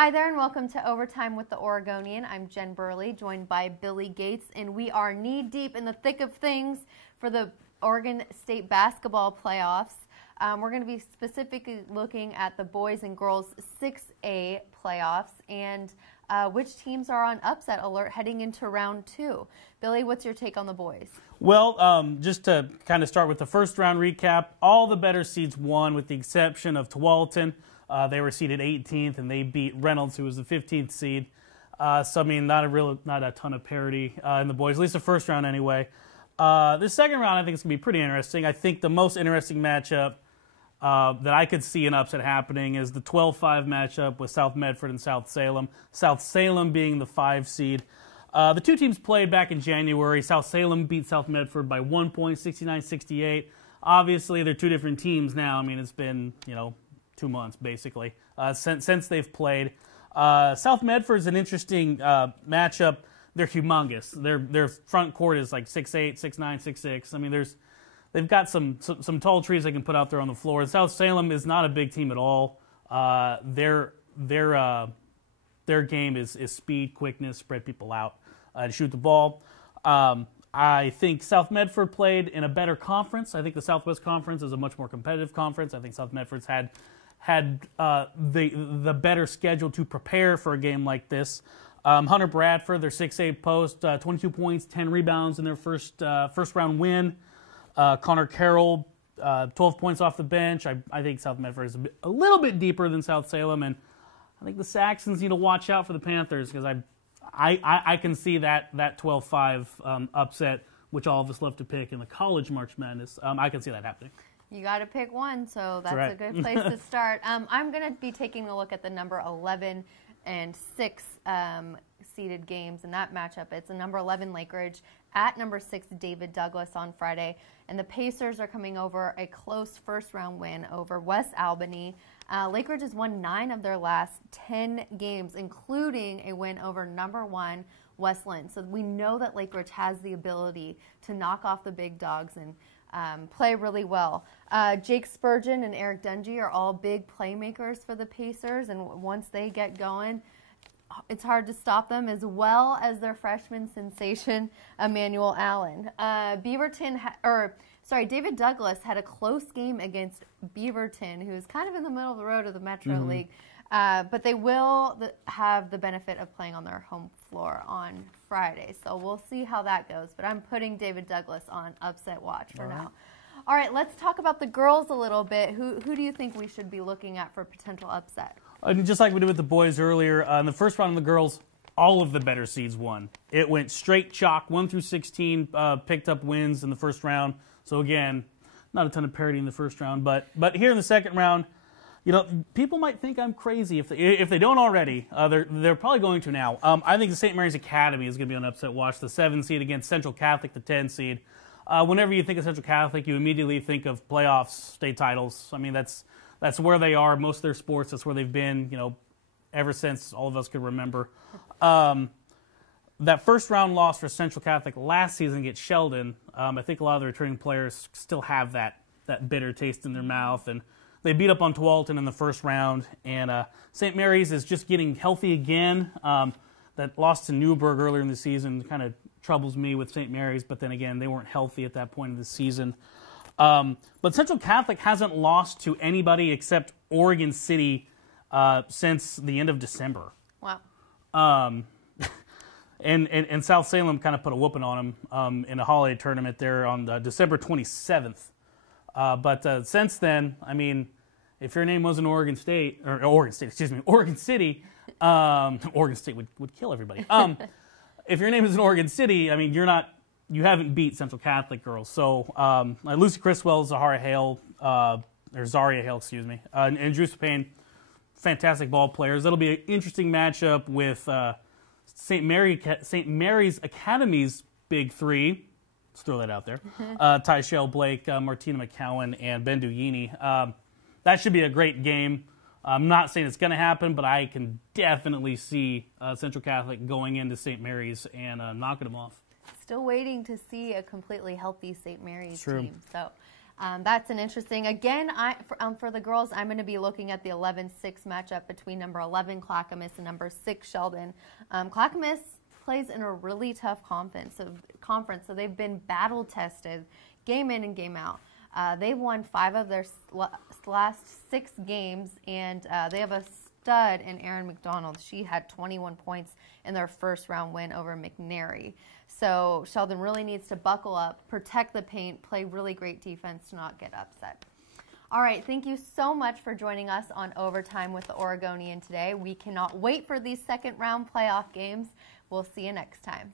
Hi there and welcome to Overtime with the Oregonian. I'm Jen Burley, joined by Billy Gates, and we are knee-deep in the thick of things for the Oregon State basketball playoffs. We're going to be specifically looking at the boys and girls 6A playoffs and which teams are on upset alert heading into round 2. Billy, what's your take on the boys? Well, just to kind of start with the first round recap, all the better seeds won with the exception of Tualatin. They were seeded 18th, and they beat Reynolds, who was the 15th seed. So, I mean, not a ton of parity in the boys, at least the first round anyway. The second round, I think it's going to be pretty interesting. I think the most interesting matchup that I could see an upset happening is the 12-5 matchup with South Medford and South Salem. South Salem being the 5 seed. The two teams played back in January. South Salem beat South Medford by 1 point, 69-68. Obviously, they're two different teams now. I mean, it's been, 2 months, basically, since they've played. South Medford is an interesting matchup. They're humongous. Their front court is like 6'8", 6'9", 6'6". I mean, they've got some tall trees they can put out there on the floor. And South Salem is not a big team at all. Their game is speed, quickness, spread people out, and shoot the ball. I think South Medford played in a better conference. I think the Southwest Conference is a much more competitive conference. I think South Medford's had the better schedule to prepare for a game like this. Hunter Bradford, their 6'8" post, 22 points, 10 rebounds in their first round win. Connor Carroll, 12 points off the bench. I think South Medford is a little bit deeper than South Salem, and I think the Saxons need to watch out for the Panthers because I can see that 12-5 upset, which all of us love to pick in the college March Madness. I can see that happening. You got to pick one, so that's right. a good place to start. I'm going to be taking a look at the number 11 and 6 seeded games in that matchup. It's a number 11 Lake Ridge at number 6 David Douglas on Friday, and the Pacers are coming over a close first-round win over West Albany. Lake Ridge has won 9 of their last 10 games, including a win over number 1 Westland. So we know that Lake Ridge has the ability to knock off the big dogs and play really well. Jake Spurgeon and Eric Dungy are all big playmakers for the Pacers, and once they get going, it's hard to stop them, as well as their freshman sensation, Emmanuel Allen. David Douglas had a close game against Beaverton, who is kind of in the middle of the road of the Metro League. But they will have the benefit of playing on their home floor on Friday. So we'll see how that goes. But I'm putting David Douglas on upset watch for now. All right, let's talk about the girls a little bit. Who do you think we should be looking at for potential upset? Just like we did with the boys earlier, in the first round of the girls, all of the better seeds won. It went straight chalk, 1 through 16, picked up wins in the first round. So again, not a ton of parity in the first round. But here in the second round, people might think I'm crazy if they don't already. They're probably going to now. I think the St. Mary's Academy is going to be on upset watch. The 7 seed against Central Catholic, the 10 seed. Whenever you think of Central Catholic, you immediately think of playoffs, state titles. I mean, that's where they are. Most of their sports, that's where they've been. Ever since all of us could remember. That first round loss for Central Catholic last season against Sheldon. I think a lot of the returning players still have that bitter taste in their mouth, and they beat up on Tualatin in the first round, and St. Mary's is just getting healthy again. That loss to Newburgh earlier in the season kind of troubles me with St. Mary's, but then again, they weren't healthy at that point of the season. But Central Catholic hasn't lost to anybody except Oregon City since the end of December. Wow. And South Salem kind of put a whooping on them in a holiday tournament there on December 27th. But since then, I mean, if your name wasn't Oregon City, Oregon City would kill everybody. If your name isn't Oregon City, I mean, you haven't beat Central Catholic girls. So Lucy Criswell, Zaria Hale, and Drew Payne, fantastic ball players. That'll be an interesting matchup with St. Mary's Academy's big 3. Let's throw that out there. Tyshell Blake, Martina McCowan, and Ben Duyini. That should be a great game. I'm not saying it's going to happen, but I can definitely see Central Catholic going into St. Mary's and knocking them off. Still waiting to see a completely healthy St. Mary's team. So That's an interesting. Again, for the girls, I'm going to be looking at the 11-6 matchup between number 11 Clackamas and number 6 Sheldon. Clackamas plays in a really tough conference, so they've been battle tested, game in and game out. They've won 5 of their last 6 games, and they have a stud in Erin McDonald. She had 21 points in their first round win over McNary. So Sheldon really needs to buckle up, protect the paint, play really great defense to not get upset. All right, thank you so much for joining us on Overtime with the Oregonian today. We cannot wait for these second round playoff games. We'll see you next time.